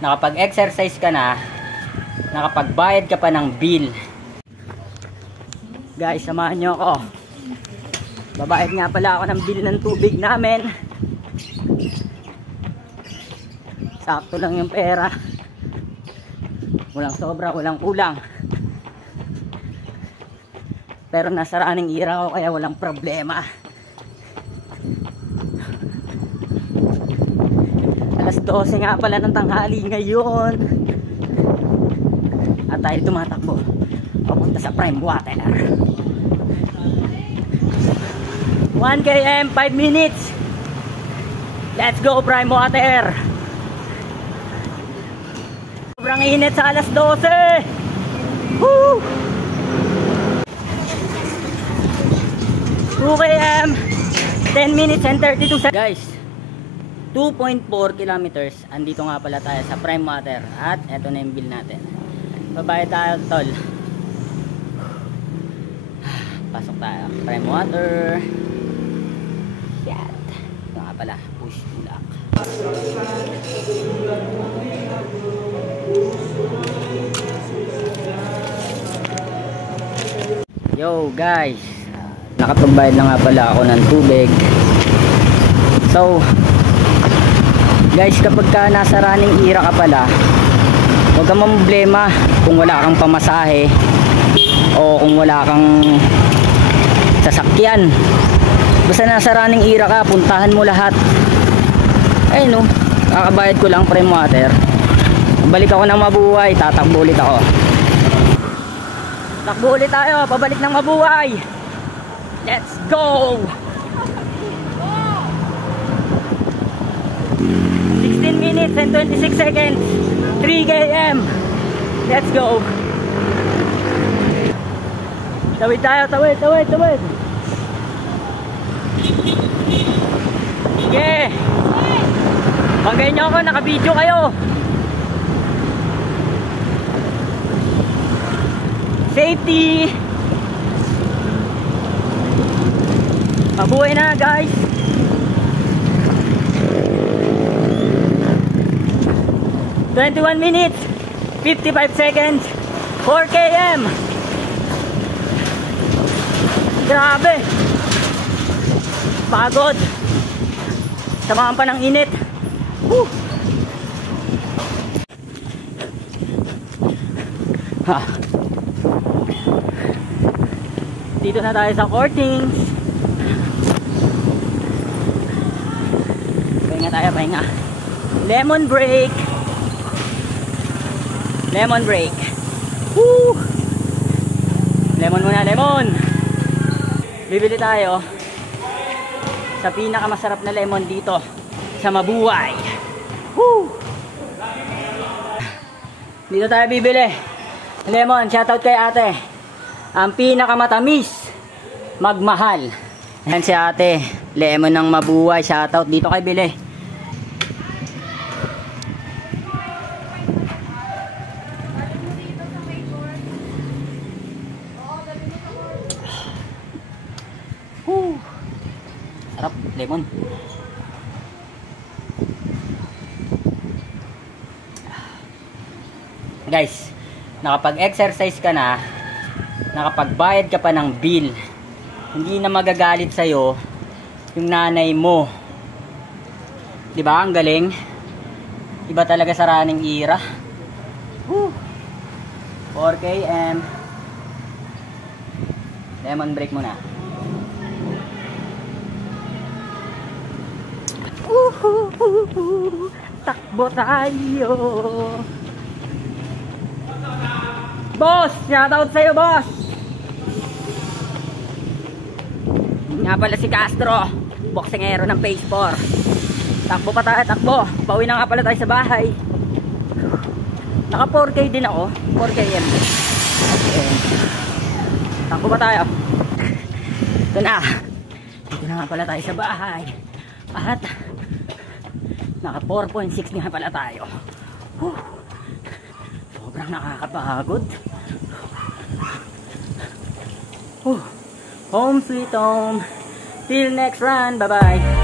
nakapag-exercise ka na, nakapagbayad ka pa ng bill. Guys, samahan nyo ako. Babayad nga pala ako ng bill ng tubig namin. Sakto lang yung pera. Walang sobra, walang kulang. Pero nasa running era ako kaya walang problema. Alas 12 nga pala ng tanghali ngayon. At tayo tumatakbo papunta sa Prime Water. 1 km, 5 minutes. Let's go Prime Water. Sobrang init sa alas 12. Woo! 2 km, 10 minutes and 32 seconds. Guys, 2.4 kilometers. Andito nga pala tayo sa Prime Water. At eto na yung bill natin. Babayad tayo, tol. Pasok tayo. Prime Water. Yan. Ito nga pala. Push tulak. Yo guys, nakapagbayad na nga pala ako ng tubig. So guys, kapag ka nasa running era ka pala, huwag kang mamblema kung wala kang pamasahe o kung wala kang sasakyan. Basta nasa running era ka, puntahan mo lahat. Ayun no, kakabayad ko lang Prime Water. Balik ako ng Mabuhay, tatakbo ulit ako. Takbo ulit tayo, pabalik ng Mabuhay. Let's go! 16 minutes and 26 seconds. 3 km. Let's go. Tawid tayo, tawid. Sige. Banggayin nyo ako, naka-video kayo. Safety. Mabuhay na guys. ...21 minutes... ...55 seconds... ...4 km... ...grabe... ...pagod... ...samahan pa ng init... ...woo... ...ha... ...dito na tayo sa Courtings... ...pahinga tayo, pahinga... ...lemon break... Lemon break. Woo! Lemon muna, lemon. Bibili tayo sa pinakamasarap na lemon dito sa Mabuhay. Woo! Dito tayo bibili. Lemon, shoutout kay ate. Ang pinakamatamis, magmahal. Yan si ate. Lemon ng Mabuhay, shoutout dito kay bili. Sarap, lemon. Guys, nakapag-exercise ka na, nakapagbayad ka pa ng bill, hindi na magagalit sa'yo yung nanay mo. Diba? Ang galing. Iba talaga sa running era. 4 km. Lemon break muna. Takbo tayo. Boss, shoutout sa'yo boss. Nga pala si Castro, boksingero ng Phase 4. Takbo pa tayo, takbo. Pauwi na nga pala tayo sa bahay. Naka 4K din ako, 4K yan. Okay. Takbo pa tayo. Ito na. Dito na nga pala tayo sa bahay. At naka 4.6 nga pala tayo. Sobrang nakakapagod. Home sweet home. Till next run. Bye bye.